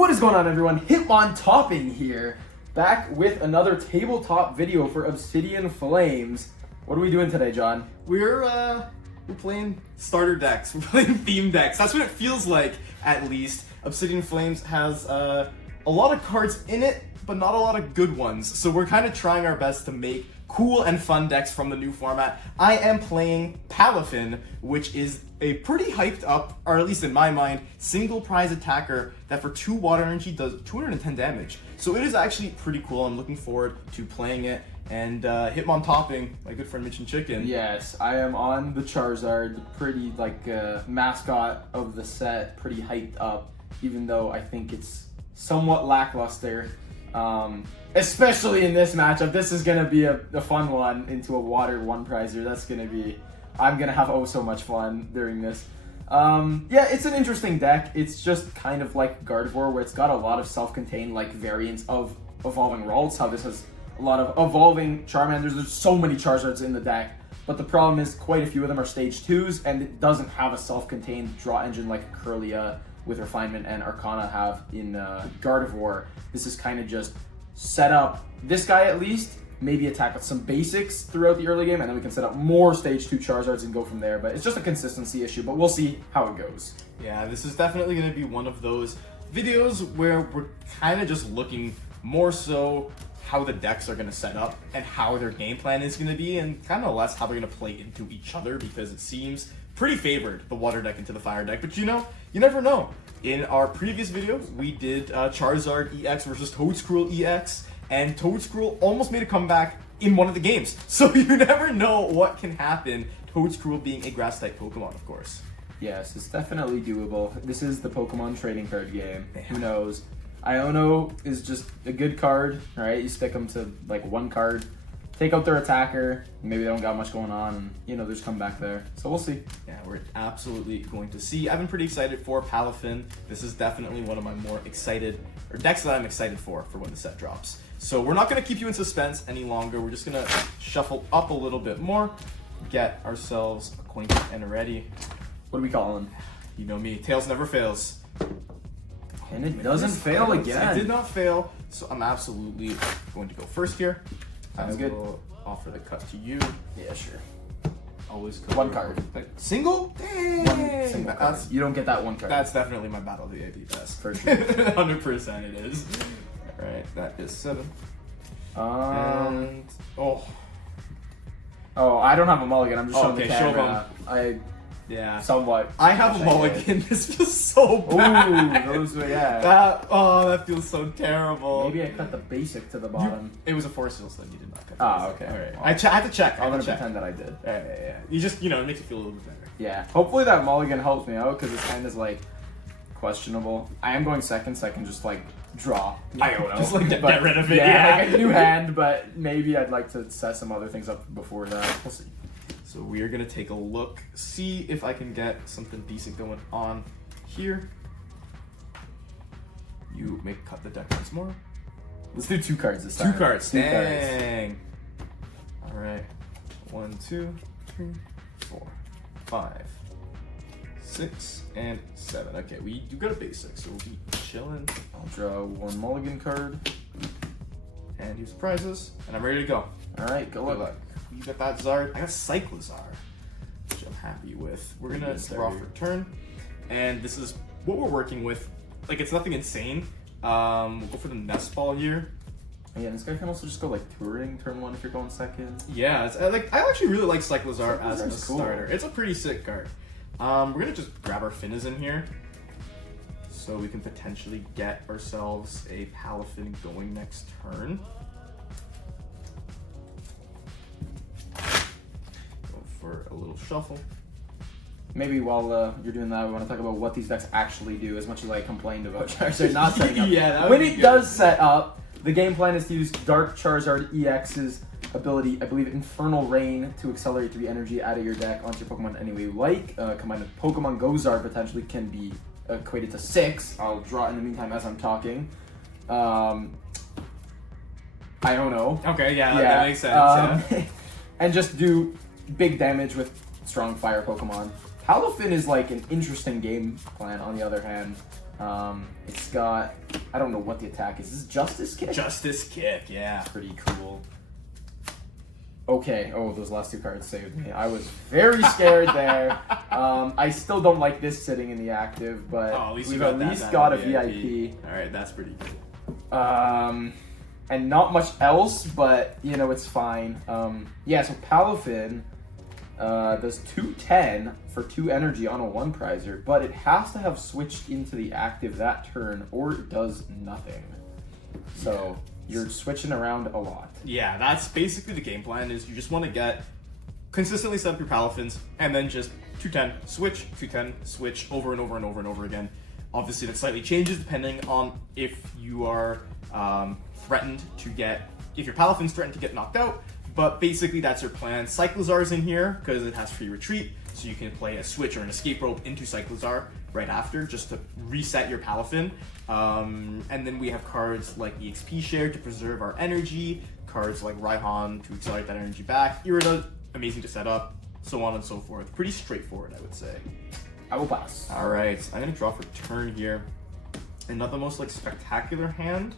What is going on, everyone? Hitmonchanning here, back with another tabletop video for Obsidian Flames. What are we doing today, John? We're playing starter decks. We're playing theme decks. That's what it feels like, at least. Obsidian Flames has a lot of cards in it, but not a lot of good ones. So we're kind of trying our best to make cool and fun decks from the new format. I am playing Palafin, which is a pretty hyped up, or at least in my mind, single prize attacker that for 2 water energy does 210 damage. So it is actually pretty cool. I'm looking forward to playing it. And Hitmonchanning, my good friend Mitch and Chicken. Yes, I am on the Charizard, the pretty mascot of the set, pretty hyped up, even though I think it's somewhat lackluster. Especially in this matchup. This is going to be a fun one into a water 1 prizer. That's going to be... I'm going to have so much fun during this. Yeah, it's an interesting deck. It's just kind of like Gardevoir, where it's got a lot of self-contained variants of evolving Ralts. How this has a lot of evolving Charmanders. There's so many Charizards in the deck. But the problem is quite a few of them are stage 2s, and it doesn't have a self-contained draw engine like Curlia with Refinement and Arcana have in Gardevoir. This is kind of just set up this guy at least, maybe attack with some basics throughout the early game, and then we can set up more stage 2 Charizards and go from there. But it's just a consistency issue, but we'll see how it goes. Yeah, this is definitely going to be one of those videos where we're kind of just looking more so how the decks are going to set up and how their game plan is going to be, and kind of less how they're going to play into each other, because it seems pretty favored, the water deck into the fire deck. But you never know. In our previous videos, we did Charizard EX versus Toedscruel EX, and Toedscruel almost made a comeback in one of the games. So you never know what can happen, Toedscruel being a grass-type Pokemon, of course. Yes, it's definitely doable. This is the Pokemon trading card game. Who knows? Iono is just a good card, right? You stick them to 1 card, take out their attacker, maybe they don't got much going on, and there's come back there. So we'll see. Yeah, we're absolutely going to see. I've been pretty excited for Palafin. This is definitely one of my more decks that I'm excited for when the set drops. So we're not going to keep you in suspense any longer. We're just going to shuffle up a little bit more, get ourselves acquainted and ready. What do we call him? You know me, Tails never fails. And it doesn't fail again. I did not fail, so I'm absolutely going to go first here. Sounds good. I will offer the cut to you. Yeah, sure. Always 1 card. Single? Dang! 1 single card. You don't get that 1 card. That's definitely my battle of the AP best. For sure. 100% it is. Alright, that is 7. And... Oh, I don't have a mulligan. I'm just showing the camera. Yeah. Somewhat. I have a mulligan. This feels so bad. Ooh, those were, yeah. That feels so terrible. Maybe I cut the basic to the bottom. It was a force seal, so you did not cut the Ah, basic. okay. Alright. I had to check. I'm gonna pretend that I did. Yeah. You just, it makes you feel a little bit better. Yeah. Hopefully that mulligan helps me out, because it's kind of questionable. I am going second, so I can just draw. I don't know. Just get rid of it. Yeah, like a new hand, but maybe I'd like to set some other things up before that. We'll see. So we are gonna take a look, see if I can get something decent going on here. You may cut the deck once more. Let's do 2 cards this time. 2 cards. Two Dang. All right. 1, 2, 3, 4, 5, 6, and 7. Okay, we do got a basic, so we'll be chilling. I'll draw 1 mulligan card. And use prizes, and I'm ready to go. All right, good luck. You got that Zard. I got Cyclizar, which I'm happy with. We're gonna draw for turn, and this is what we're working with. It's nothing insane. We'll go for the Nest Ball here. Yeah, this guy can also just go touring turn 1 if you're going second. Yeah, I actually really like Cyclizar as a cool. starter. It's a pretty sick card. We're gonna just grab our Finizen here, so we can potentially get ourselves a Palafin going next turn. For a little shuffle. Maybe while you're doing that, we want to talk about what these decks actually do, as much as I complained about Charizard not setting up. Yeah, when it does set up, the game plan is to use Dark Charizard EX's ability, I believe Infernal Rain, to accelerate 3 energy out of your deck onto your Pokemon any way you like. Combined with Pokemon Gozard potentially can be equated to 6. I'll draw in the meantime as I'm talking. I don't know. Okay, yeah. That makes sense. And just do big damage with strong fire Pokemon. Palafin is an interesting game plan, on the other hand. It's got I don't know what the attack is. Is this Justice Kick? Justice Kick, yeah. Pretty cool. Okay, oh, those last two cards saved me. I was very scared there. I still don't like this sitting in the active, but we've at least got a VIP. Alright, that's pretty good. And not much else, but, you know, it's fine. Yeah, so Palafin does 210 for 2 energy on a 1-prizer, but it has to have switched into the active that turn, or it does nothing. So... You're switching around a lot. Yeah, that's basically the game plan, is you just want to get consistently set up your Palafins, and then just 210, switch, 210, switch, over and over and over and over again. Obviously, that slightly changes depending on if you are threatened to get, if your Palafin's threatened to get knocked out, but basically that's your plan. Cyclizar's in here, because it has free retreat, so you can play a switch or an escape rope into Cyclizar right after, just to reset your Palafin. And then we have cards like EXP Share to preserve our energy, cards like Raihan to accelerate that energy back, Irida, amazing to set up, so on and so forth. Pretty straightforward, I would say. I will pass. Alright, I'm going to draw for turn here. And not the most like spectacular hand.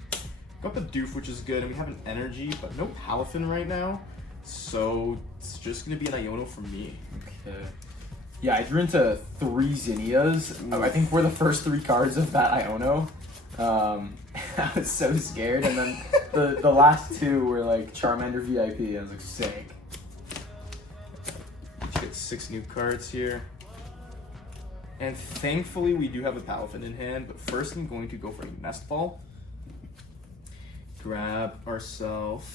Got the Doof, which is good, and we have an energy, but no Palafin right now. So it's just going to be an Iono for me. Okay. Yeah, I drew into 3 Zinnias. I think we're the first 3 cards of that Iono. I was so scared, and then the last 2 were like Charmander VIP. I was like, sick. Let's get 6 new cards here. And thankfully we do have a Palafin in hand, but first I'm going to go for a Nest Ball. Grab ourselves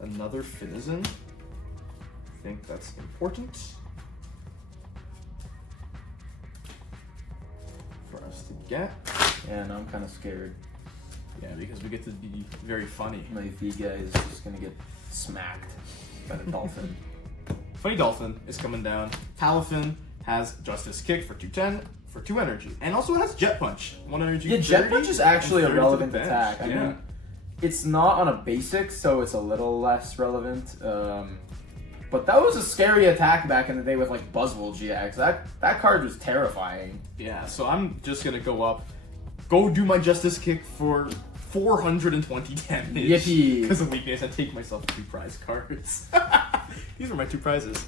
another Finizen. I think that's important for us to get. Yeah, no, I'm kind of scared. Yeah, because we get to be very funny. My V guy is just gonna get smacked by the Dolphin. Funny Dolphin is coming down. Palafin has Justice Kick for 210 for 2 energy, and also it has Jet Punch, 1 energy. Yeah, Jet Punch is actually a relevant attack. I Yeah. mean, it's not on a basic, so it's a little less relevant. But that was a scary attack back in the day with like Buzzwole GX. That card was terrifying. Yeah, so I'm just gonna go do my Justice Kick for 420 damage. Yippee! Because of weakness, and take myself 2 prize cards. These are my 2 prizes.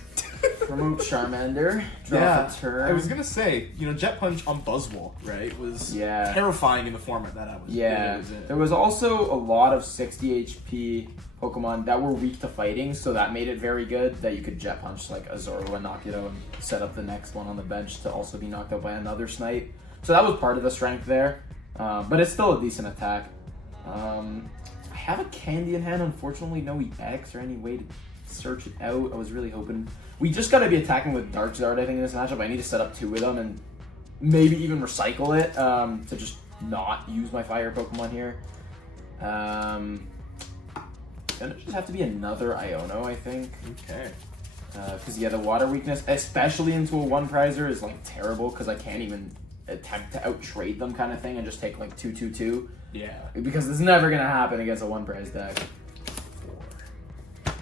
Promote Charmander. Draw for turn. I was gonna say, you know, Jet Punch on Buzzwole, right, was terrifying in the format that I was. in. There was also a lot of 60 HP Pokemon that were weak to fighting, so that made it very good that you could Jet Punch like a Zorua and knock it out and set up the next one on the bench to also be knocked out by another Snipe. So that was part of the strength there, but it's still a decent attack. I have a Candy in hand, unfortunately no EX or any way to search it out. I was really hoping. We just gotta be attacking with Dark Zard, I think, in this matchup. I need to set up 2 of them and maybe even recycle it to just not use my fire Pokemon here. Gonna just have to be another Iono, I think. Okay. Because yeah, the water weakness, especially into a 1-prizer, is like terrible because I can't even attempt to out-trade them kind of thing and just take like 2/2/2. Yeah. Because it's never gonna happen against a 1-prize deck. 4.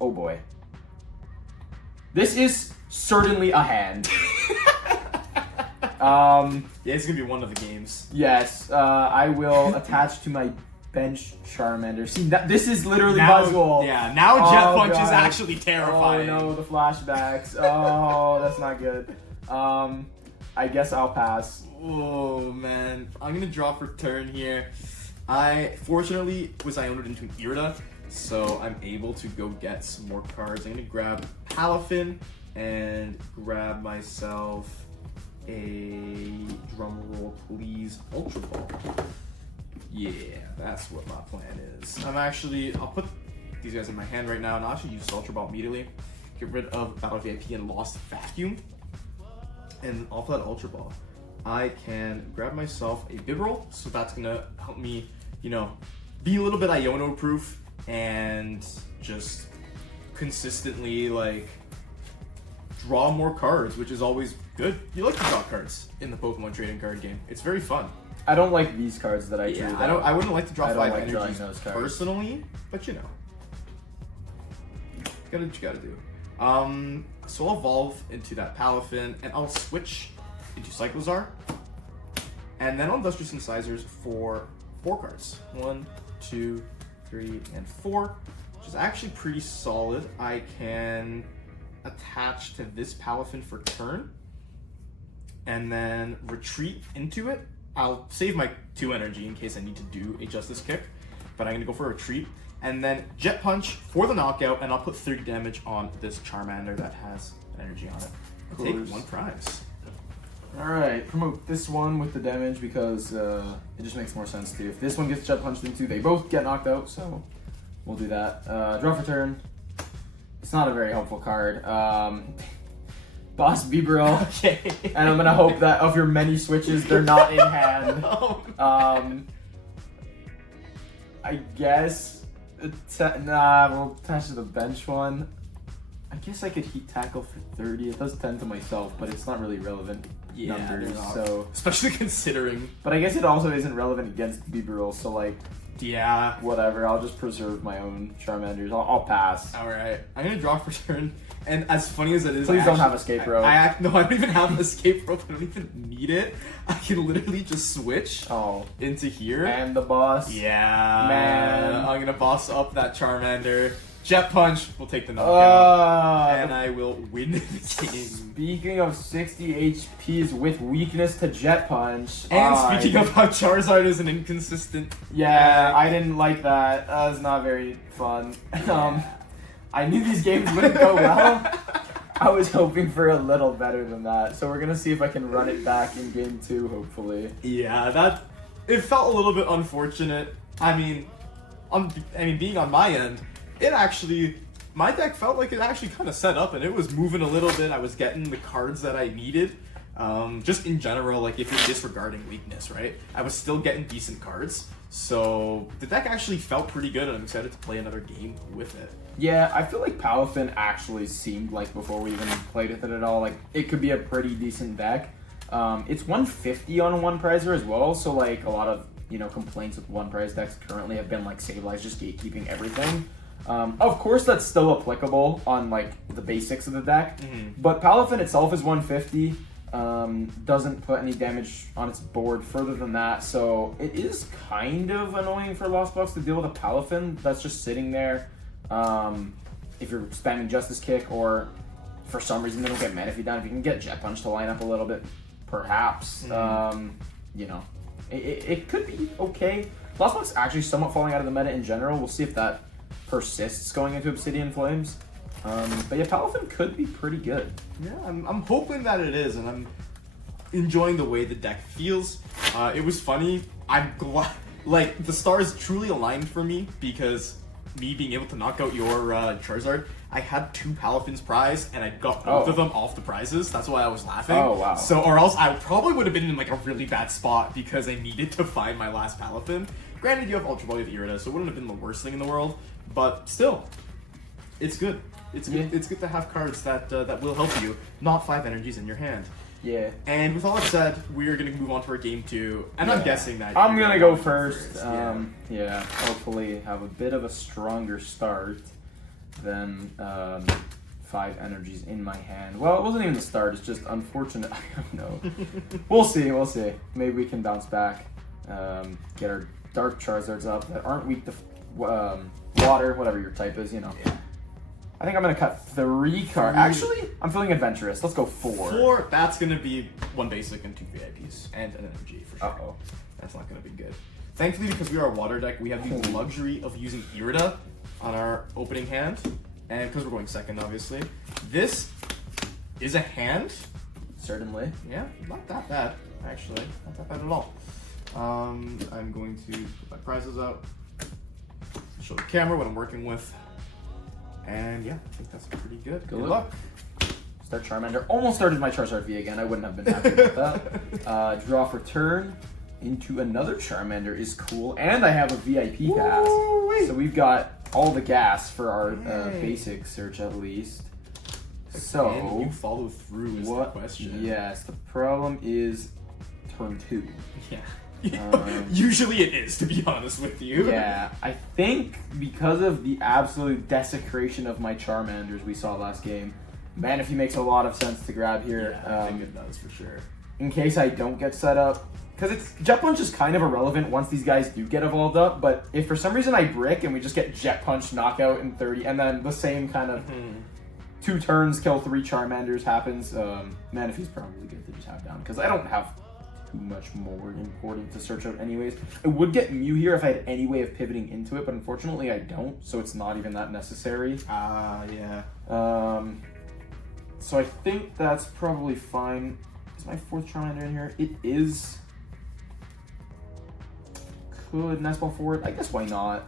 Oh boy. This is certainly a hand. Yeah, it's gonna be one of the games. Yes, I will attach to my bench Charmander. See, this is literally Buzzwole. Yeah, now Jet Punch is actually terrifying. Oh no, the flashbacks. Oh, that's not good. I guess I'll pass. Oh man, I'm gonna draw for turn here. I fortunately was Ionoed into an Irida, so I'm able to go get some more cards. I'm gonna grab Palafin and grab myself a, drumroll please, Ultra Ball. Yeah, that's what my plan is. I'll put these guys in my hand right now, and I'll actually use Ultra Ball immediately. Get rid of Battle VIP and Lost Vacuum. And off that Ultra Ball, I can grab myself a Bibarel, so that's gonna help me, you know, be a little bit Iono proof and just consistently like draw more cards, which is always good. You like to draw cards in the Pokemon trading card game. It's very fun. I don't like these cards that I drew. I wouldn't like to draw 5 like energies those cards personally, but you know. Gotta what you gotta do. So I'll evolve into that Palafin, and I'll switch into Cyclizar. And then on Industrious Incisors for 4 cards. 1, 2, 3, and 4, which is actually pretty solid. I can attach to this Palafin for turn, and then retreat into it. I'll save my 2 energy in case I need to do a Justice Kick, but I'm going to go for a retreat. And then Jet Punch for the knockout, and I'll put 30 damage on this Charmander that has an energy on it. I'll take 1 prize. Alright, promote this one with the damage because it just makes more sense to. If this one gets Jet Punched into, they both get knocked out, so we'll do that. Draw for turn. It's not a very helpful card. Boss Bibarel. Okay. And I'm gonna hope that of your many switches, they're not in hand. I guess we'll attach to the bench one. I guess I could Heat Tackle for 30. It does 10 to myself, but it's not really relevant numbers. So especially considering. But I guess it also isn't relevant against Bibarel, so like. Yeah. Whatever. I'll just preserve my own Charmanders. I'll pass. All right. I'm gonna draw for turn. And as funny as it is, please don't have Escape Rope. No, I don't even have Escape Rope. I don't even need it. I can literally just switch into here. And the boss. Yeah. Man. I'm gonna boss up that Charmander. Jet Punch will take the knockout. And I will win the game. Speaking of 60 HPs with weakness to Jet Punch. And speaking of how Charizard is an inconsistent. Yeah, I didn't like that. That was not very fun. I knew these games wouldn't go well. I was hoping for a little better than that. So we're gonna see if I can run it back in game 2, hopefully. Yeah, it felt a little bit unfortunate. I mean, being on my end, my deck felt like it actually kind of set up and it was moving a little bit. I was getting the cards that I needed. Just in general, like if you're disregarding weakness, right? I was still getting decent cards. So the deck actually felt pretty good and I'm excited to play another game with it. Yeah, I feel like Palafin actually seemed like before we even played with it at all, like it could be a pretty decent deck. It's 150 on a 1 prizer as well, so like a lot of, complaints with 1 prize decks currently have been like Sableye just gatekeeping everything. Of course that's still applicable on like the basics of the deck, but Palafin itself is 150, doesn't put any damage on its board further than that, so it is kind of annoying for Lost Box to deal with a Palafin that's just sitting there. If you're spamming Justice Kick or for some reason they don't get Mana Feed down, if you can get Jet Punch to line up a little bit, perhaps, it could be okay. Lost Box actually somewhat falling out of the meta in general. We'll see if that persists going into Obsidian Flames. But yeah, Palafin could be pretty good. Yeah, I'm hoping that it is, and I'm enjoying the way the deck feels. It was funny. I'm glad, like, the stars truly aligned for me because me being able to knock out your Charizard, I had 2 Palafins prize, and I got both of them off the prizes. That's why I was laughing. Oh, wow. So, or else I probably would have been in like a really bad spot because I needed to find my last Palafin. Granted, you have Ultra Ball with Irida, so it wouldn't have been the worst thing in the world, but still, it's good. It's good. It's good to have cards that will help you, not 5 energies in your hand. Yeah. And with all that said, we are going to move on to our game 2, and I'm guessing that I'm going to go first. Yeah, hopefully have a bit of a stronger start than 5 energies in my hand. Well, it wasn't even the start, it's just unfortunate. I don't know. We'll see. Maybe we can bounce back, get our Dark Charizards up that aren't weak to water, whatever your type is, Yeah. I think I'm going to cut 3 cards. Actually, I'm feeling adventurous. Let's go 4. 4, that's going to be 1 basic and 2 VIPs. And an energy, for sure. Uh-oh. That's not going to be good. Thankfully, because we are a water deck, we have the luxury of using Irida on our opening hand. And because we're going second, obviously. This is a hand. Certainly. Yeah, not that bad, actually. Not that bad at all. I'm going to put my prizes out. Show the camera what I'm working with. And yeah, I think that's pretty good. Good luck. Start Charmander. Almost started my Charizard V again. I wouldn't have been happy with that. Draw for turn into another Charmander is cool. And I have a VIP pass. So we've got all the gas for our basic search at least. So can you follow through is the question. Yes, the problem is turn 2. Yeah. Usually it is, to be honest with you. Yeah, I think because of the absolute desecration of my Charmanders we saw last game, Mana Feed makes a lot of sense to grab here. Yeah, I think it does for sure. In case I don't get set up because it's Jet Punch is kind of irrelevant once these guys do get evolved up, but if for some reason I brick and we just get Jet Punch knockout in 30, and then the same kind of 2 turns, kill 3 Charmanders happens, Manaphy's probably good to just have down, because I don't have too much more important to search out anyways. I would get Mew here if I had any way of pivoting into it, but unfortunately I don't, so it's not even that necessary. Yeah. So I think that's probably fine. Is my 4th Charmander in here? It is. Could Nest Ball forward? I guess why not?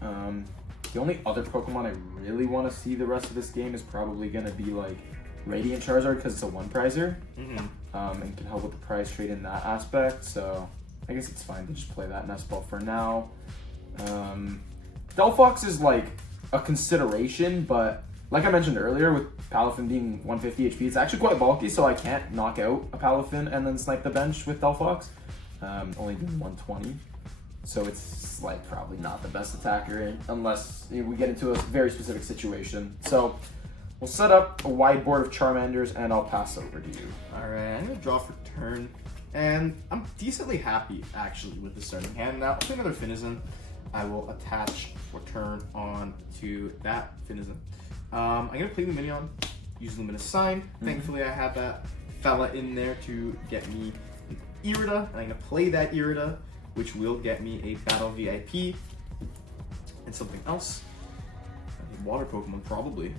The only other Pokemon I really want to see the rest of this game is probably going to be like Radiant Charizard, because it's a 1-prizer. And can help with the prize trade in that aspect, so I guess it's fine to just play that Nest Ball for now. Delphox is like a consideration, but like I mentioned earlier, with Palafin being 150 HP, it's actually quite bulky, so I can't knock out a Palafin and then snipe the bench with Delphox. Only doing 120. So it's like probably not the best attacker unless we get into a very specific situation. So we'll set up a wide board of Charmanders and I'll pass over to you. Alright, I'm gonna draw for turn. And I'm decently happy actually with the starting hand. Now, I'll play another Finizen. I will attach for turn on to that Finizen. I'm gonna play Lumineon, use Luminous Sign. Thankfully I have that fella in there to get me an Irida, and I'm gonna play that Irida, which will get me a Battle VIP and something else. A water Pokemon, probably.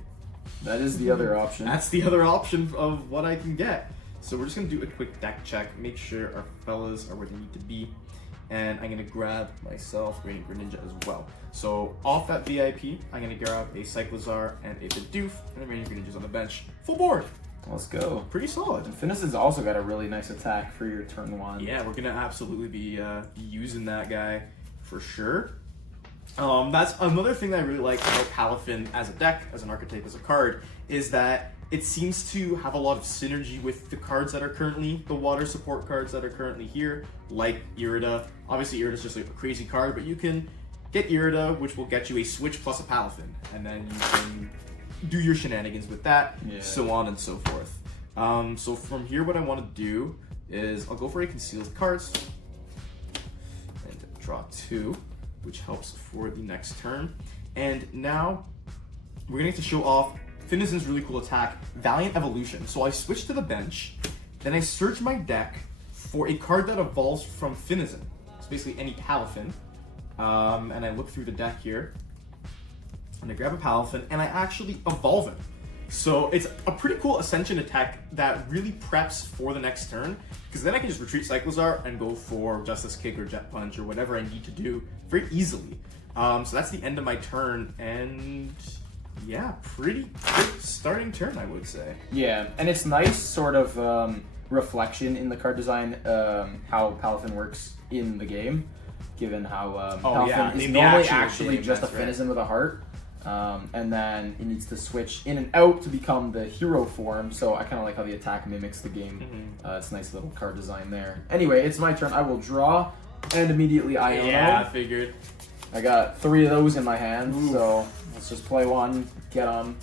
That is the other option. That's the other option of what I can get. So we're just gonna do a quick deck check, make sure our fellas are where they need to be. And I'm gonna grab myself Radiant Greninja as well. So off that VIP, I'm gonna grab a Cyclizar and a Bidoof, and the Radiant Greninja's on the bench. Full board. Let's go. Pretty solid. And Finizen's also got a really nice attack for your turn 1. Yeah, we're gonna absolutely be using that guy for sure. That's another thing that I really like about Palafin as a deck, as an archetype, as a card, is that it seems to have a lot of synergy with the cards that are currently, the water support cards that are currently here, like Irida. Obviously Irida's just like a crazy card, but you can get Irida, which will get you a switch plus a Palafin, and then you can do your shenanigans with that, so on and so forth. So from here, what I want to do is I'll go for a Concealed Cards and draw 2, which helps for the next turn. And now we're gonna have to show off Finizen's really cool attack, Valiant Evolution. So I switch to the bench, then I search my deck for a card that evolves from Finizen. It's basically any Palafin. And I look through the deck here, and I grab a Palafin, and I actually evolve it. So it's a pretty cool Ascension attack that really preps for the next turn, because then I can just retreat Cyclizar and go for Justice Kick or Jet Punch or whatever I need to do very easily. So that's the end of my turn, and yeah, pretty good starting turn, I would say. Yeah, and it's nice sort of reflection in the card design, how Palafin works in the game, given how Palafin is normally actually just a Finizen with a heart. And then it needs to switch in and out to become the hero form, so I kind of like how the attack mimics the game. It's a nice little card design there. Anyway, it's my turn. I will draw, and immediately Iono. Yeah, I figured. I got 3 of those in my hand, so let's just play one, get on.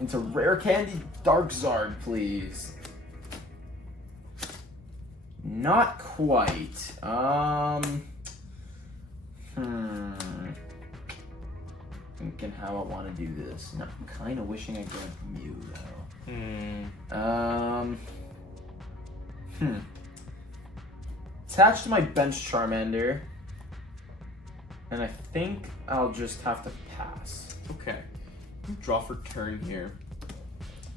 Into Rare Candy Darkzard, please. Not quite. Thinking how I want to do this. And I'm kind of wishing I grabbed Mew though. Attached to my bench Charmander, and I think I'll just have to pass. Okay, draw for turn here.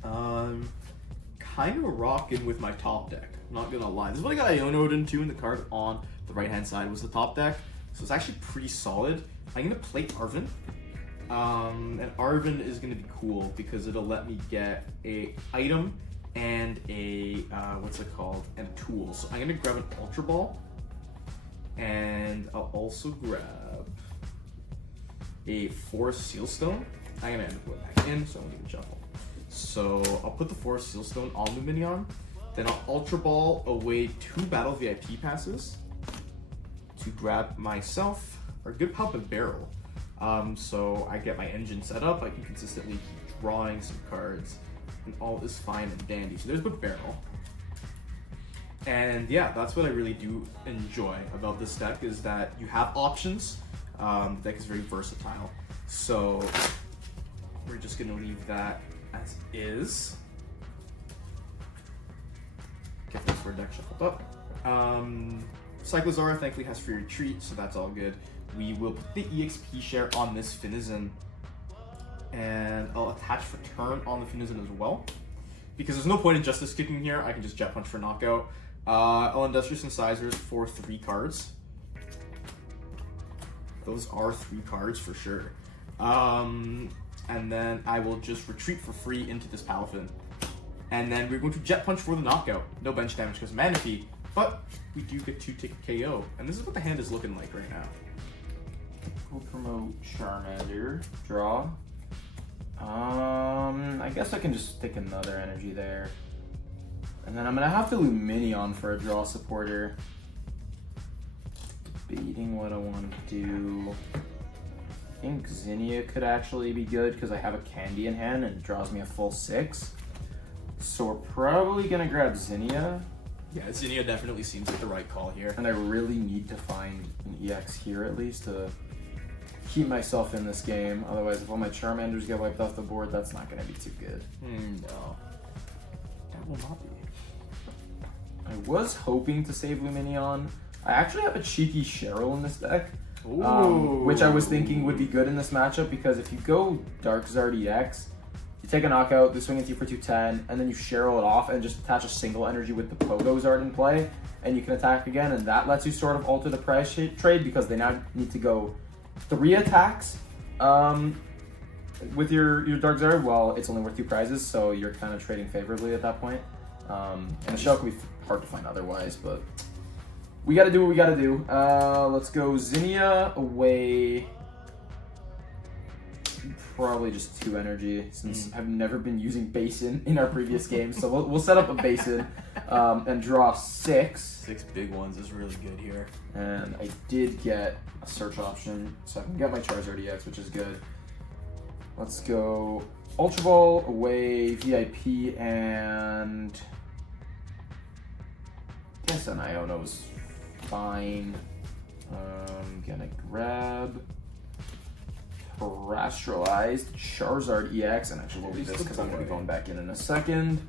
Kind of rocking with my top deck. I'm not gonna lie. This is what I got Iono'd into, and the card on the right hand side was the top deck, so it's actually pretty solid. I'm gonna play Arven. And Arven is going to be cool because it'll let me get a item and a, what's it called, and a tool. So I'm going to grab an Ultra Ball, and I'll also grab a Forest Sealstone. I'm going to end up going back in, so I'm going to shuffle. So I'll put the Forest Sealstone on Lumineon, then I'll Ultra Ball away 2 Battle VIP passes to grab myself a good pop and barrel. So I get my engine set up, I can consistently keep drawing some cards, and all is fine and dandy. So there's a barrel. And yeah, that's what I really do enjoy about this deck, is that you have options. The deck is very versatile. So we're just gonna leave that as is. Get this for deck shuffled up. Cyclozar thankfully has free retreat, so that's all good. We will put the EXP share on this Finizen, and I'll attach for turn on the Finizen as well. Because there's no point in Justice Kicking here, I can just Jet Punch for knockout. I'll Industrious Incisors for 3 cards. Those are 3 cards for sure. And then I will just retreat for free into this Palafin. And then we're going to Jet Punch for the knockout. No bench damage because Manaphy, but we do get to take a KO. And this is what the hand is looking like right now. We'll promote Charmander. Draw. I guess I can just stick another energy there. And then I'm gonna have to Luminion for a draw supporter. Debating what I want to do. I think Zinnia could actually be good because I have a Candy in hand and it draws me a full 6. So we're probably gonna grab Zinnia. Yeah, Zinnia definitely seems like the right call here. And I really need to find an EX here at least to keep myself in this game. Otherwise, if all my Charmanders get wiped off the board, that's not going to be too good. No. That will not be. I was hoping to save Luminion. I actually have a cheeky Cheryl in this deck, which I was thinking would be good in this matchup because if you go Darkzard EX, you take a knockout, they swing into you for 210, and then you Cheryl it off and just attach a single energy with the Pogozard in play, and you can attack again, and that lets you sort of alter the price trade because they now need to go 3 attacks with your Darkzard. Well, it's only worth 2 prizes, so you're kind of trading favorably at that point. And the shell can be hard to find otherwise, but we got to do what we got to do. Let's go Zinnia away. Probably just 2 energy since I've never been using Basin in our previous games. So we'll set up a Basin and draw 6. 6 big ones is really good here. And I did get a search option, so I can get my Charizard EX, which is good. Let's go Ultra Ball away, VIP, and I guess an Iono's fine. Gonna grab Terrestrialized Charizard EX, and actually we'll do this because I'm going to be going back in a second.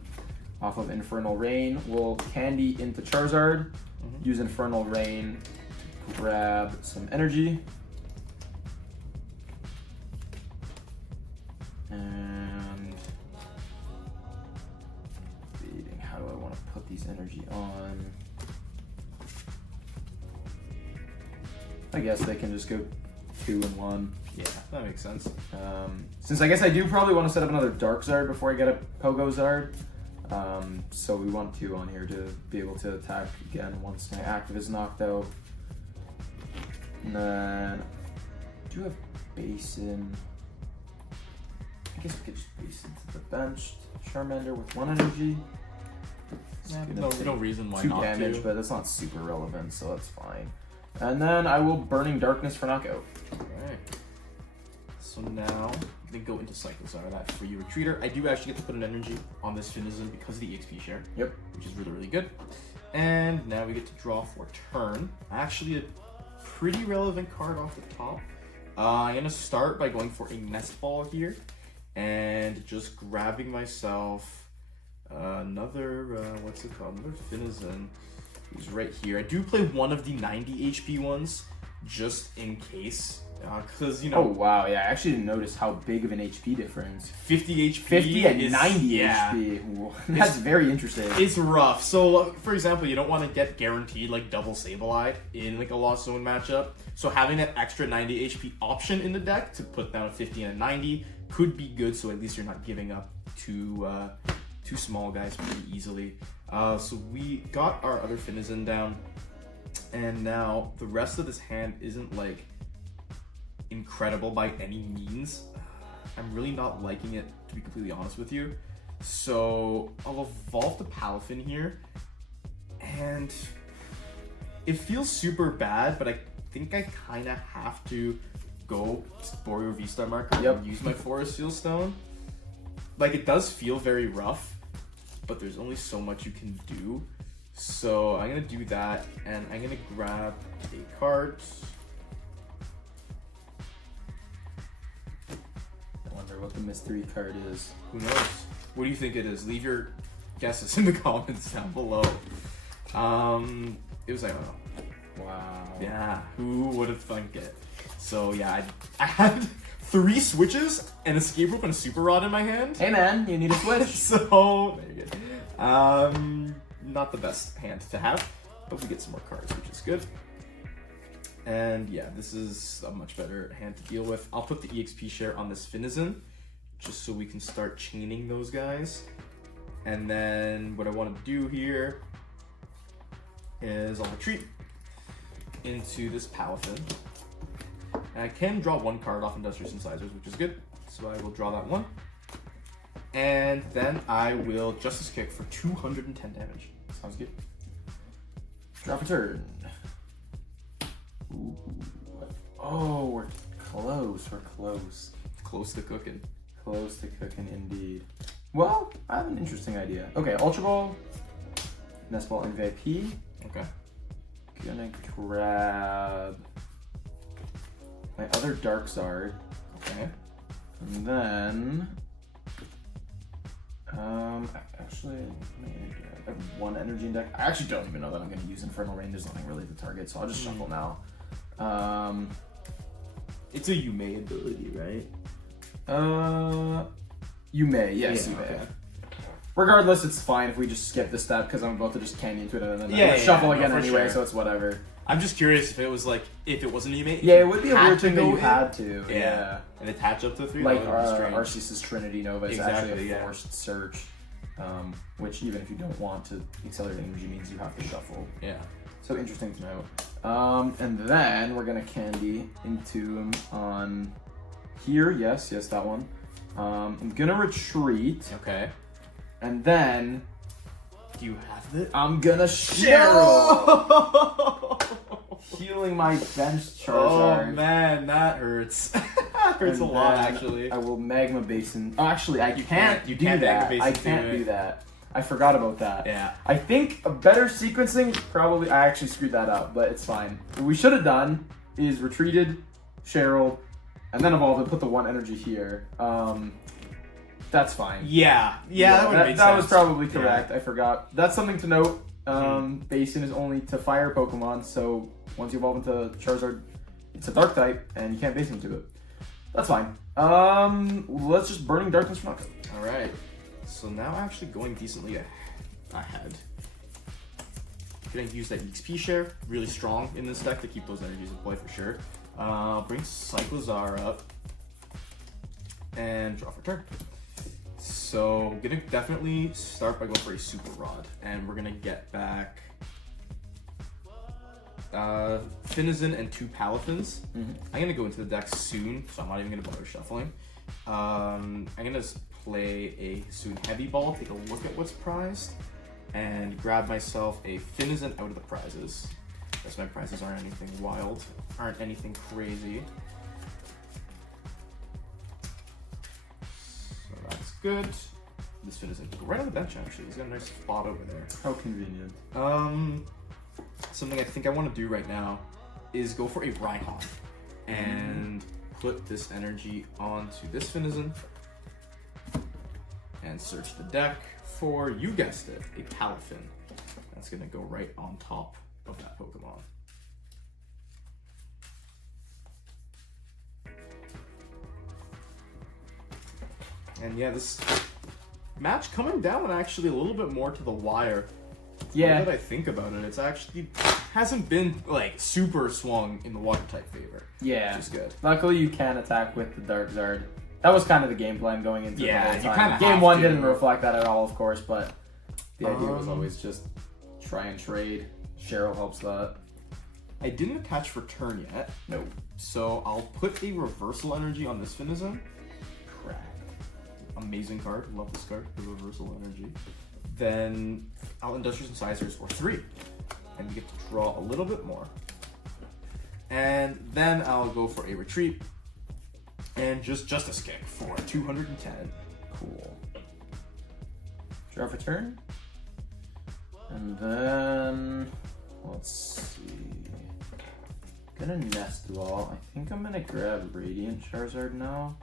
Off of Infernal Rain, we'll Candy into Charizard, use Infernal Rain to grab some energy. And debating how do I want to put these energy on. I guess they can just go 2 and 1. Yeah, that makes sense. Since I guess I do probably want to set up another Darkzard before I get a Pogozard. So we want 2 on here to be able to attack again once my active is knocked out. And then I do have Basin. I guess we could just Basin to the bench. Charmander with 1 energy. Yeah, no reason why 2 not damage, to. but that's not super relevant, so that's fine. And then I will Burning Darkness for knockout. Alright. So now, they go into Cyclozar, that free retreater. I do actually get to put an energy on this Finizen because of the EXP share. Yep. Which is really, really good. And now we get to draw for turn. Actually, a pretty relevant card off the top. I'm going to start by going for a Nest Ball here. And just grabbing myself another, what's it called? Another Finizen. Who's right here. I do play one of the 90 HP ones, just in case. Because, you know... Oh, wow, yeah, I actually didn't notice how big of an HP difference. 50 HP 50 and is, 90 HP. Ooh, that's very interesting. It's rough. So, for example, you don't want to get guaranteed, like, double Sableye in, like, a Lost Zone matchup. So, having that extra 90 HP option in the deck to put down a 50 and a 90 could be good, so at least you're not giving up two small guys pretty easily. So, we got our other Finizen down, and now the rest of this hand isn't, like, incredible by any means. I'm really not liking it, to be completely honest with you. So I'll evolve the Palafin here, and it feels super bad, but I think I kind of have to go Boreal V-Star marker and use my Forest Seal Stone. Like, it does feel very rough, but there's only so much you can do. So I'm gonna do that, and I'm gonna grab a card. I wonder what the mystery card is. Who knows? What do you think it is? Leave your guesses in the comments down below. It was, I don't know. Wow. Yeah, who would have thunk it? So yeah, I had 3 switches, an escape rope, and a super rod in my hand. Hey man, you need a switch. So there you go. Not the best hand to have, but we get some more cards, which is good. And yeah, this is a much better hand to deal with. I'll put the EXP share on this Finizen, just so we can start chaining those guys. And then what I want to do here is I'll retreat into this Palafin. And I can draw 1 card off Industrious Incisors, which is good. So I will draw that 1. And then I will Justice Kick for 210 damage. Sounds good. Draw for turn. Ooh. Oh, we're close. We're close. Close to cooking. Close to cooking indeed. Well, I have an interesting idea. Okay, Ultra Ball, Nest Ball MVP. Okay. Gonna grab my other Dark Zard. Okay. And then, actually, I have 1 energy in deck. I actually don't even know that I'm going to use Infernal Rain. There's nothing really to target, so I'll just shuffle now. It's a you may ability, right? You may, yes, Yeah, you may. okay. Regardless, it's fine if we just skip this step because I'm about to just canyon into it and then Yeah, shuffle no, again for anyway, sure. so it's whatever. I'm just curious if it was like, if it wasn't you may. Yeah, it would be a had weird to thing that go you in. had to. Yeah. Yeah. And attach up to 3. Like that would be strange. Arceus' Trinity Nova is Exactly, actually a yeah. forced search, which even if you don't want to accelerate energy means you have to shuffle. Yeah. So interesting to know. And then we're gonna candy into him on here. Yes, that one. I'm gonna retreat, Okay. and then Do you have it? I'm gonna Cheryl, healing my bench Charizard. Oh man, that hurts. That hurts a And lot, then actually. I will Magma Basin. Oh, actually, I can't you do can't Magma that. Basin I do can't it. do that. I forgot about that. Yeah. I think a better sequencing, probably, I actually screwed that up, but it's fine. What we should have done is retreated, Cheryl, and then evolved and put the 1 energy here. That's fine. Yeah, that would make sense. That was probably correct. I forgot. That's something to note. Basin is only to fire Pokemon, so once you evolve into Charizard, it's a Dark type, and you can't Basin into it. That's fine. Let's just Burning Darkness for knockout. All right. So now actually going decently ahead. Gonna use that XP share, really strong in this deck to keep those energies in play for sure. Bring Cyclozar up and draw for turn. So I'm gonna definitely start by going for a Super Rod, and we're gonna get back Finizen and 2 Palafins. I'm gonna go into the deck soon, so I'm not even gonna bother shuffling. I'm gonna just play a Soon Heavy Ball, take a look at what's prized, and grab myself a Finizen out of the prizes. Guess my prizes aren't anything wild, aren't anything crazy. So that's good. This Finizen can go right on the bench actually. He's got a nice spot over there. How convenient. Something I think I want to do right now is go for a Rhyhorn and put this energy onto this Finizen and search the deck for, you guessed it, a Palafin. That's going to go right on top of that Pokemon. And yeah, this match coming down actually a little bit more to the wire. Yeah. Now that I think about it, it's actually hasn't been like super swung in the water type favor. Yeah. Which is good. Luckily, you can attack with the Dark Zard. That was kind of the game plan going into Yeah, the whole you time. kinda Game have 1 to. didn't reflect that at all, of course, but the idea was always just try and trade. Cheryl helps that. I didn't attach for turn yet. No. So I'll put a reversal energy on this Finizen. Crap. Amazing card. Love this card. The reversal energy. Then I'll Industrious Incisors for 3. And we get to draw a little bit more. And then I'll go for a retreat. And just Justice Kick for 210. Cool. Draw for turn. And then, let's see. Gonna Nest Ball. I think I'm gonna grab Radiant Charizard now,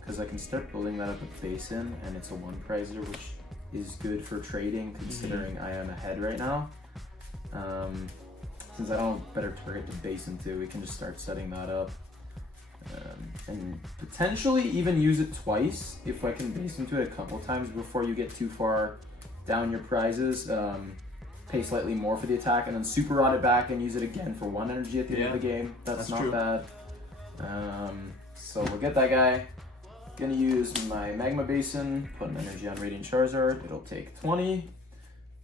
because I can start building that up with Basin, and it's a 1-prizer, which is good for trading, considering I am ahead right now. Since I don't have a better target to Basin to, we can just start setting that up. And potentially even use it twice if I can base into it a couple times before you get too far down your prizes. Pay slightly more for the attack and then Super Rod it back and use it again for 1 energy at the end of the game. That's not true. bad. So we'll get that guy. Gonna use my Magma Basin, put an energy on Radiant Charizard. It'll take 20.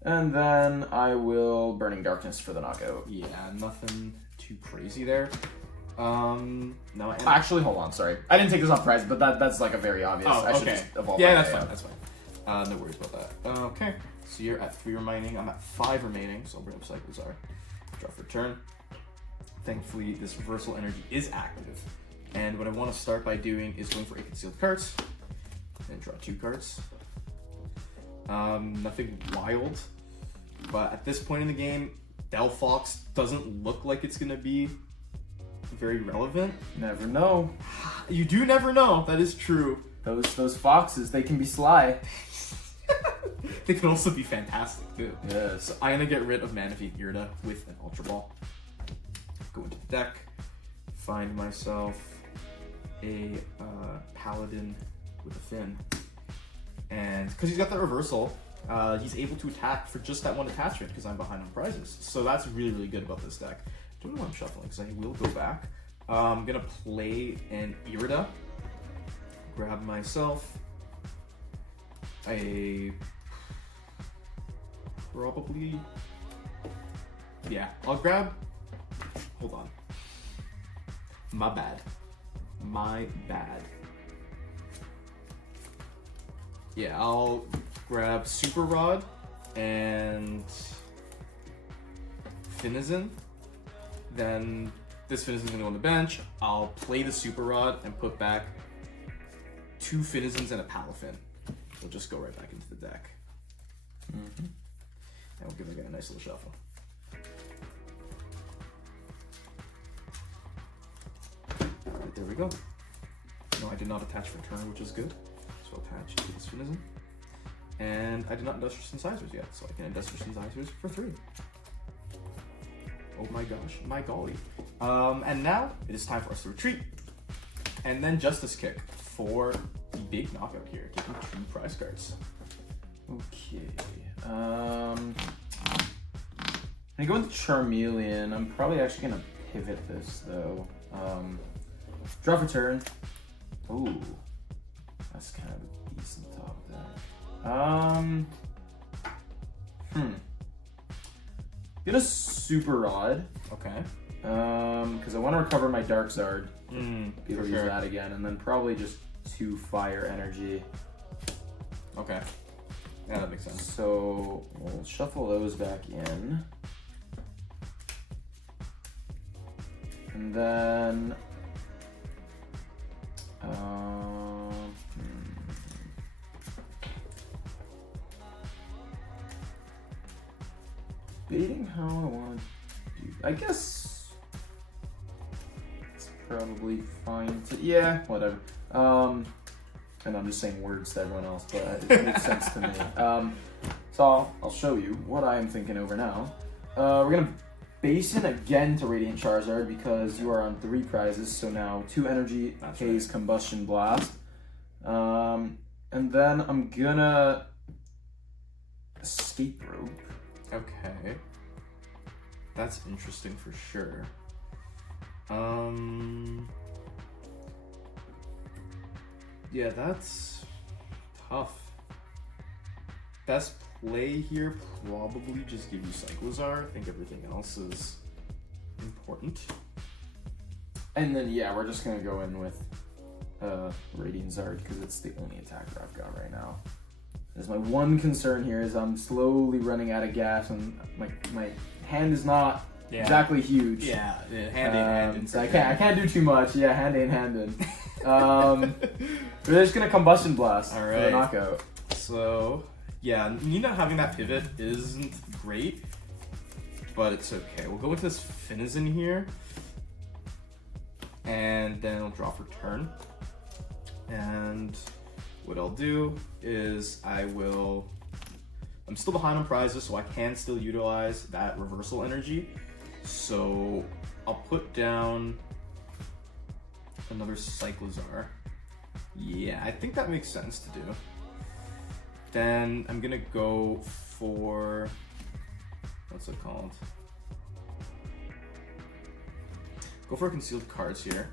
And then I will Burning Darkness for the knockout. Yeah, nothing too crazy there. No. Actually, hold on. Sorry, I didn't take this off prize, but that's like a very obvious. Oh, I should okay. just evolve. Yeah, that's fine. That's fine. No worries about that. Okay. So you're at 3 remaining. I'm at 5 remaining. So I'll bring up Cyclizar. Draw for turn. Thankfully, this reversal energy is active. And what I want to start by doing is going for 8 concealed cards. And draw 2 cards. Nothing wild. But at this point in the game, Delphox doesn't look like it's going to be very relevant. Never know. You do never know. That is true. Those foxes, they can be sly. They can also be fantastic too. Yes. So I'm gonna get rid of Manaphy Irida with an Ultra Ball. Go into the deck. Find myself a Paladin with a fin. And because he's got that reversal, he's able to attack for just that 1 attachment because I'm behind on prizes. So that's really, really good about this deck. Don't know why I'm shuffling because I will go back. I'm gonna play an Irida. Grab myself a probably. Yeah, I'll grab. Hold on. My bad. My bad. Yeah, I'll grab Super Rod and Finizen. Then this Finizen's gonna go on the bench. I'll play the Super Rod and put back 2 Finizens and a Palafin. We'll just go right back into the deck. And we'll give the guy a nice little shuffle. Alright, there we go. No, I did not attach for turn, which is good. So I'll attach to this Finizen. And I did not Industrial Synthesizers yet, so I can Industrial Synthesizers for 3. Oh my gosh, my golly. And now it is time for us to retreat. And then Justice Kick for the big knockout here, taking 2 prize cards. Okay. I'm gonna go with Charmeleon. I'm probably actually gonna pivot this though. Draw for turn. Ooh, that's kind of a decent top deck. Get a Super Rod. Okay. Because I want to recover my Darkzard. For Use sure. that again, and then probably just 2 fire energy. Okay. Yeah, that makes sense. So we'll shuffle those back in. And then debating how I want to do. I guess it's probably fine to, yeah, whatever. And I'm just saying words to everyone else, but it makes sense to me. So I'll show you what I am thinking over now. We're gonna Basin again to Radiant Charizard because you are on 3 prizes, so now 2 energy, Haze, Combustion Blast. And then I'm gonna Escape Rope. Okay. That's interesting for sure. Yeah, that's tough. Best play here, probably just give you Cyclizar. I think everything else is important. And then, yeah, we're just gonna go in with Radiant Zard because it's the only attacker I've got right now. There's my one concern here is I'm slowly running out of gas and my hand is not exactly huge. Yeah, hand in hand. So I can't do too much. Yeah, hand in hand in. We're just gonna Combustion Blast for the knockout. So Yeah, Nina having that pivot isn't great, but it's okay. We'll go into this Finizen here, and then I'll draw for turn. And what I'll do is I'm still behind on prizes, so I can still utilize that reversal energy. So I'll put down another Cyclizar. Yeah, I think that makes sense to do. Then I'm gonna go for, what's it called? Go for concealed cards here.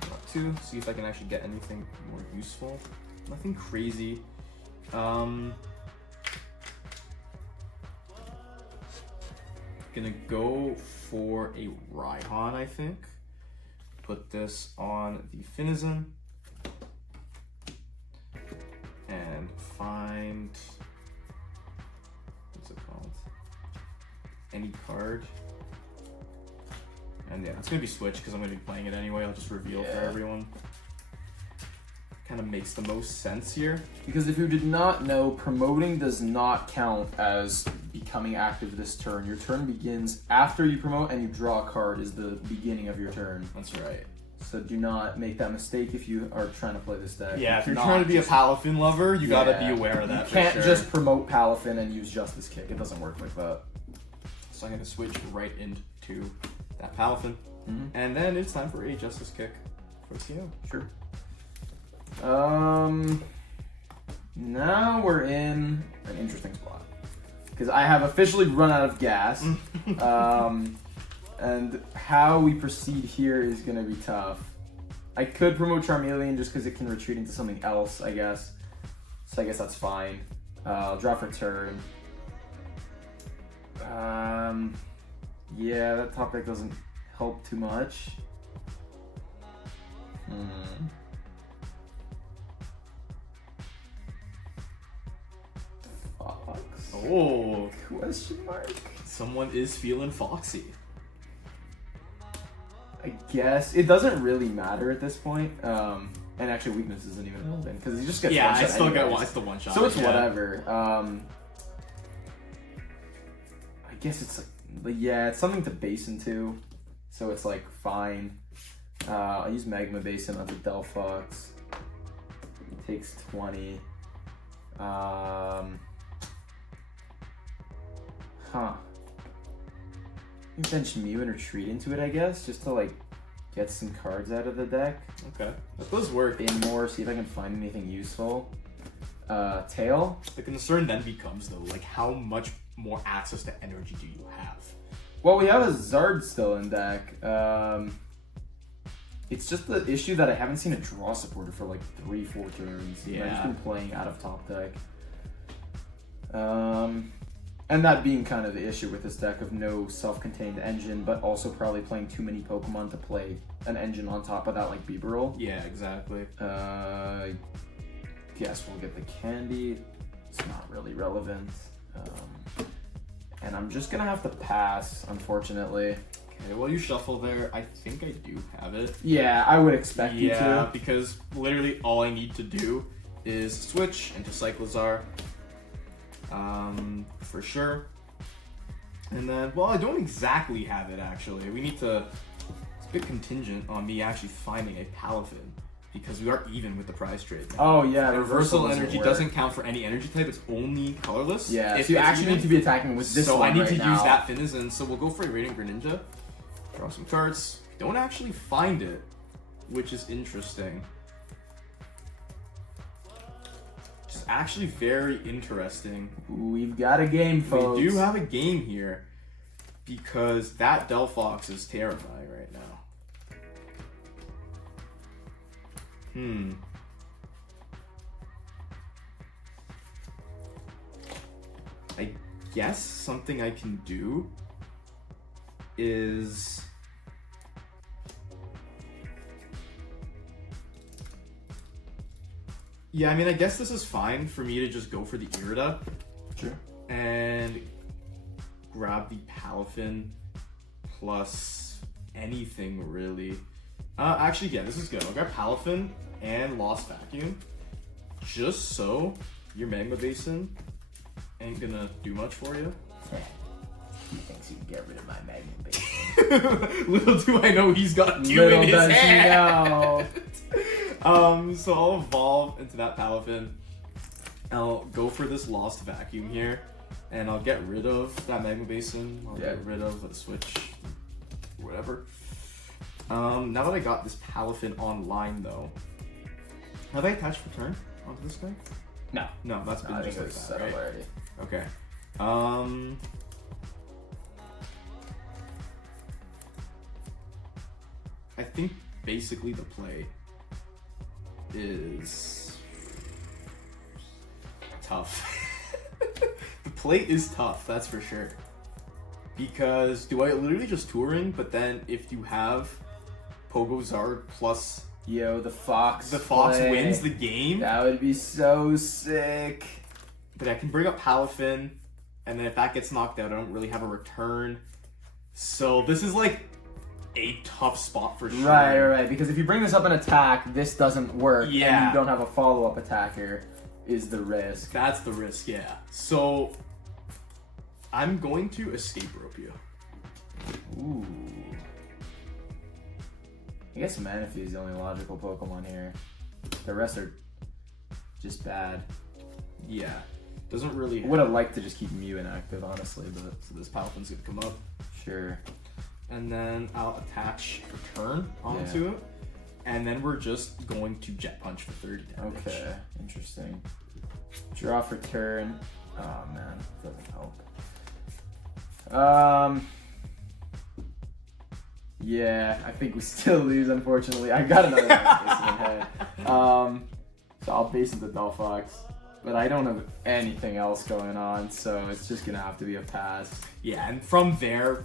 Got two, see if I can actually get anything more useful. Nothing crazy. Gonna go for a Raihan, I think. Put this on the Finizen. And find, what's it called? Any card. And yeah, it's gonna be Switch because I'm gonna be playing it anyway. I'll just reveal for everyone. Kind of makes the most sense here. Because if you did not know, promoting does not count as becoming active this turn. Your turn begins after you promote and you draw a card is the beginning of your turn. That's right. So do not make that mistake if you are trying to play this deck. Yeah, if you're trying to be a Palafin lover, you gotta be aware of that. You can't just promote Palafin and use Justice Kick. It doesn't work like that. So I'm gonna switch right into that Palafin. And then it's time for a Justice Kick for TO. Sure. Now we're in an interesting spot. Because I have officially run out of gas. And how we proceed here is going to be tough. I could promote Charmeleon just because it can retreat into something else, I guess. So I guess that's fine. I'll draw for turn. Yeah, that top deck doesn't help too much. Fox? Oh, Question mark? Someone is feeling foxy. I guess it doesn't really matter at this point. And actually, weakness isn't even relevant because you just get yeah, one shot I still anyways. get it's the one shot. So it's whatever. I guess it's like yeah, it's something to base into. So it's like fine. I'll use Magma Basin onto Delphox. It takes 20. You bench Mew and retreat into it, I guess, just to like get some cards out of the deck. Okay, that does work. In more, see if I can find anything useful. Tail. The concern then becomes though, like how much more access to energy do you have? Well, we have a Zard still in deck. It's just the issue that I haven't seen a draw supporter for like 3-4 turns. Yeah. I've just been playing out of top deck. And that being kind of the issue with this deck of no self-contained engine, but also probably playing too many Pokemon to play an engine on top of that, like Bibarel. Yeah, exactly. Guess we'll get the candy. It's not really relevant. And I'm just gonna have to pass, unfortunately. Okay, while you shuffle there, I think I do have it. Yeah, I would expect you to. Yeah, because literally all I need to do is switch into Cyclizar. For sure. And then, well, I don't exactly have it actually. We need to, it's a bit contingent on me actually finding a Palafin because we are even with the prize trade now. Oh yeah, Reversal energy doesn't count for any energy type, it's only colorless. Yeah, if so you it's actually even. need to be attacking with this So one I need right to now. use that Finizen, so we'll go for a Radiant Greninja. Draw some cards. Don't actually find it, which is interesting. Actually very interesting. We've got a game, folks. We do have a game here because that Delphox is terrifying right now. I guess something I can do is yeah, I mean, I guess this is fine for me to just go for the Irida. Sure. And grab the Palafin plus anything, really. Actually, yeah, this is good. I'll grab Palafin and Lost Vacuum just so your Magma Basin ain't gonna do much for you. He thinks he can get rid of my Magma Basin. Little do I know he's got you Little in his does he hand. know. So I'll evolve into that Palafin. I'll go for this Lost Vacuum here, and I'll get rid of that Magma Basin. I'll get rid of a switch, whatever. Now that I got this Palafin online, though, have I attached return onto this guy? No. No, that's been just like that, right? Already. Okay. I think basically the play is tough. The play is tough, that's for sure. Because do I literally just touring, but then if you have Pogozard plus Yo, the Fox play, wins the game? That would be so sick. But I can bring up Palafin, and then if that gets knocked out, I don't really have a return. So this is like a tough spot for sure. Right. Because if you bring this up in attack, this doesn't work. Yeah. And you don't have a follow-up attacker, is the risk. That's the risk, yeah. So I'm going to escape rope you. Ooh. I guess Manaphy is the only logical Pokemon here. The rest are just bad. Yeah. Doesn't really. I would have liked to just keep Mew inactive, honestly, but So this Palafin's gonna come up. sure. And then I'll attach Return onto it. And then we're just going to Jet Punch for 30 damage. Okay, interesting. Draw for turn. Oh man, doesn't help. Yeah, I think we still lose, unfortunately. I got another base in head. So I'll base into Delphox. But I don't have anything else going on, so it's just gonna have to be a pass. Yeah, and from there,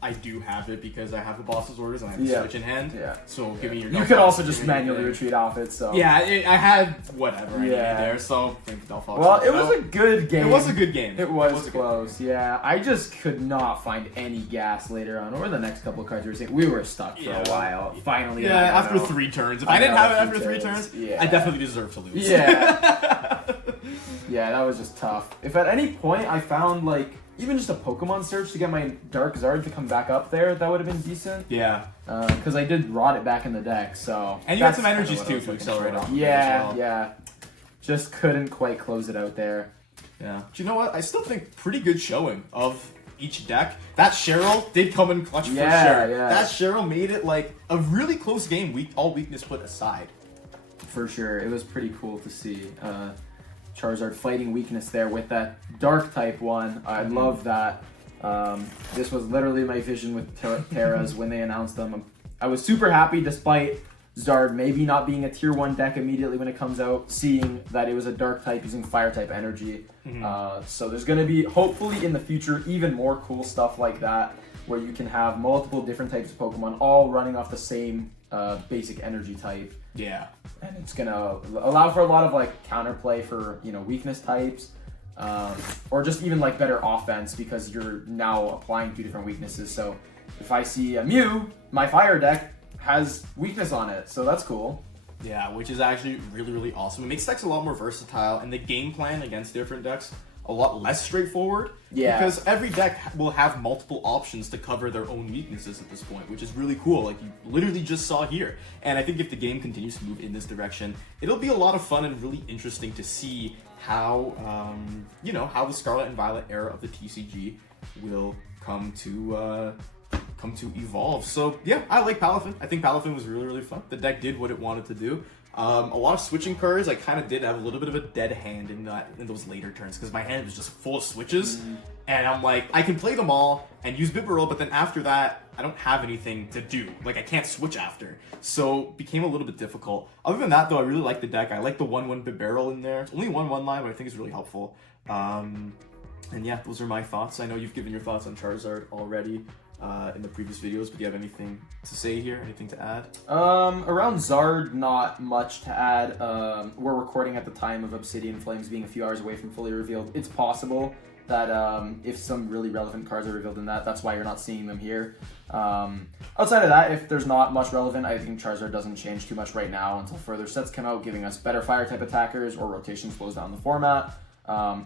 I do have it because I have the boss's orders and I have the switch in hand. Yeah. So give me your. You could also just manually retreat off it. So. Yeah, I had whatever I needed there. So I think Delphox. Well, it was a good game. It was a good game. It was close. Yeah, I just could not find any gas later on, or the next couple of cards we were seeing. We were stuck for a while. Finally. Yeah, after 3 turns. If I didn't have it after 3 turns, I definitely deserve to lose. Yeah. Yeah, that was just tough. If at any point I found like even just a Pokemon search to get my Dark Zard to come back up there, that would have been decent. Yeah. Because I did rot it back in the deck, so. And you had some energies too to accelerate off. Yeah. Just couldn't quite close it out there. Yeah. But you know what? I still think pretty good showing of each deck. That Cheryl did come in clutch for sure. Yeah. That Cheryl made it like a really close game, all weakness put aside. For sure. It was pretty cool to see. Charizard fighting weakness there with that Dark type one. I love that. This was literally my vision with Tera's when they announced them. I was super happy despite Zard maybe not being a tier 1 deck immediately when it comes out, seeing that it was a Dark type using Fire type energy. So there's going to be, hopefully in the future, even more cool stuff like that, where you can have multiple different types of Pokemon all running off the same basic energy type. Yeah. And it's gonna allow for a lot of like counterplay for weakness types, or just even like better offense because you're now applying 2 different weaknesses. So if I see a Mew, my fire deck has weakness on it, so that's cool. Yeah, which is actually really, really awesome. It makes decks a lot more versatile, and the game plan against different decks a lot less straightforward. Yeah. Because every deck will have multiple options to cover their own weaknesses at this point, which is really cool, like you literally just saw here. And I think if the game continues to move in this direction, it'll be a lot of fun and really interesting to see how, how the Scarlet and Violet era of the TCG will come to evolve. So yeah, I like Palafin. I think Palafin was really, really fun. The deck did what it wanted to do. A lot of switching cards. I kind of did have a little bit of a dead hand in those later turns because my hand was just full of switches, and I'm like, I can play them all and use Bibarel, but then after that, I don't have anything to do. Like I can't switch after, so became a little bit difficult. Other than that, though, I really like the deck. I like the 1/1 Bibarel in there. It's only 1/1 line, but I think it's really helpful. And yeah, those are my thoughts. I know you've given your thoughts on Charizard already in the previous videos, but do you have anything to say here? Anything to add? Around Zard, not much to add. We're recording at the time of Obsidian Flames being a few hours away from fully revealed. It's possible that if some really relevant cards are revealed in that, that's why you're not seeing them here. Outside of that, if there's not much relevant, I think Charizard doesn't change too much right now until further sets come out, giving us better fire type attackers or rotation slows down the format.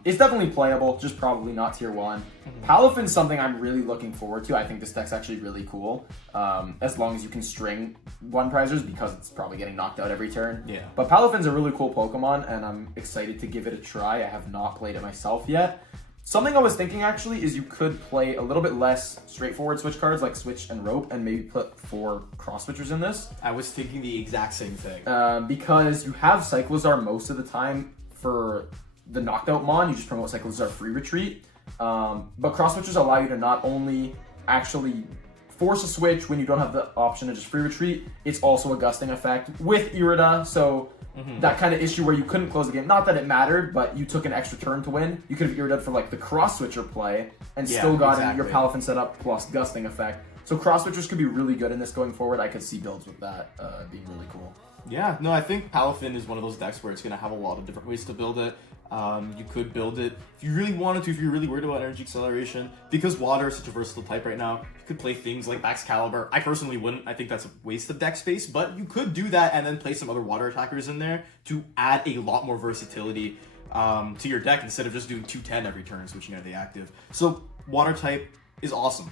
It's definitely playable, just probably not tier 1. Palafin's something I'm really looking forward to. I think this deck's actually really cool, as long as you can string one prizers, because it's probably getting knocked out every turn. Yeah. But Palafin's a really cool Pokemon, and I'm excited to give it a try. I have not played it myself yet. Something I was thinking actually is you could play a little bit less straightforward switch cards like Switch and Rope, and maybe put 4 cross switchers in this. I was thinking the exact same thing. Because you have Cyclizar most of the time for the knocked out mon, you just promote Cyclizar free retreat. But cross switchers allow you to not only actually force a switch when you don't have the option to just free retreat, it's also a gusting effect with Irida, so that kind of issue where you couldn't close the game. Not that it mattered, but you took an extra turn to win. You could have Irida'd for like the cross switcher play and still got your Palafin setup plus gusting effect. So cross switchers could be really good in this going forward. I could see builds with that being really cool. Yeah, no, I think Palafin is one of those decks where it's going to have a lot of different ways to build it. You could build it if you really wanted to, if you're really worried about energy acceleration. Because water is such a versatile type right now, you could play things like Excalibur. I personally wouldn't. I think that's a waste of deck space, but you could do that and then play some other water attackers in there to add a lot more versatility to your deck instead of just doing 2/10 every turn, switching out of the active. So water type is awesome.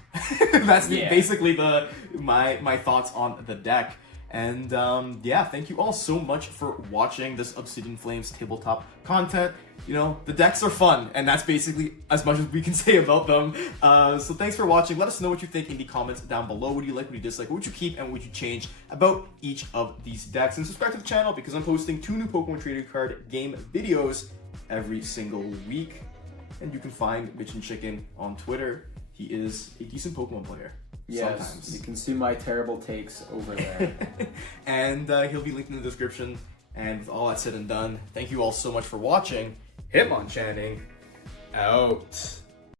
That's basically my thoughts on the deck. And yeah, thank you all so much for watching this Obsidian Flames tabletop content. You know, the decks are fun, and that's basically as much as we can say about them. So thanks for watching. Let us know what you think in the comments down below. What do you like, what do you dislike, what would you keep, and what would you change about each of these decks? And subscribe to the channel because I'm posting 2 new Pokemon trading card game videos every single week. And you can find Bitch and Chicken on Twitter. He is a decent Pokemon player. Yes, sometimes. you can see my terrible takes over there. And he'll be linked in the description. And with all that said and done, thank you all so much for watching. Hitmonchanning out.